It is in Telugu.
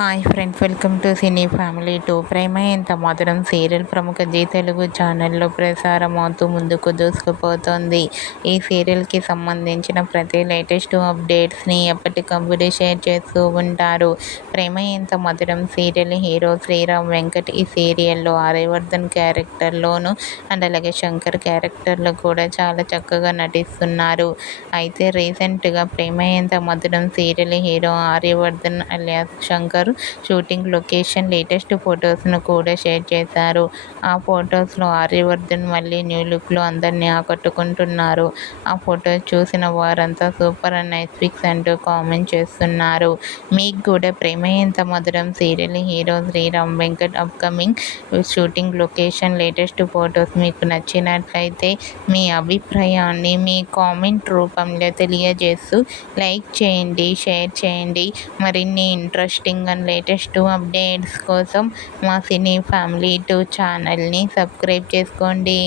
Hi friends, welcome to cine family 2. Prema Entha Madhuram serial ప్రముఖ జీ తెలుగు ఛానల్లో ప్రసారం అవుతూ ముందుకు దూసుకుపోతోంది. ఈ సీరియల్కి సంబంధించిన ప్రతి లేటెస్ట్ అప్డేట్స్ని ఎప్పటికప్పుడు షేర్ చేస్తూ ఉంటారు. ప్రేమ ఎంత మధురం సీరియల్ హీరో శ్రీరామ్ వెంకట్ ఈ సీరియల్లో ఆర్యవర్ధన్ క్యారెక్టర్లోను అండ్ అలాగే శంకర్ క్యారెక్టర్లో కూడా చాలా చక్కగా నటిస్తున్నారు. అయితే రీసెంట్గా Prema Entha Madhuram serial hero Aryavardhan alias Shankar shooting location latest ఫొటోస్ను కూడా షేర్ చేశారు. ఆ ఫొటోస్లో ఆర్యవర్ధన్ మళ్ళీ న్యూ లుక్లో అందరినీ ఆకట్టుకుంటున్నారు. ఆ ఫొటోస్ చూసిన వారంతా సూపర్ అండ్ నైస్ పిక్స్ అంటూ కామెంట్ చేస్తున్నారు. మీకు కూడా Prema Entha Madhuram serial hero Sriram Venkat upcoming shooting location latest photos మీకు నచ్చినట్లయితే మీ అభిప్రాయాన్ని మీ కామెంట్ రూపంలో తెలియజేస్తూ లైక్ చేయండి, షేర్ చేయండి. మరిన్ని ఇంట్రెస్టింగ్ అండ్ లేటెస్ట్ అప్డేట్స్ కోసం మా సినీ ఫ్యామిలీ 2 ఛానల్ని సబ్స్క్రైబ్ చేసుకోండి.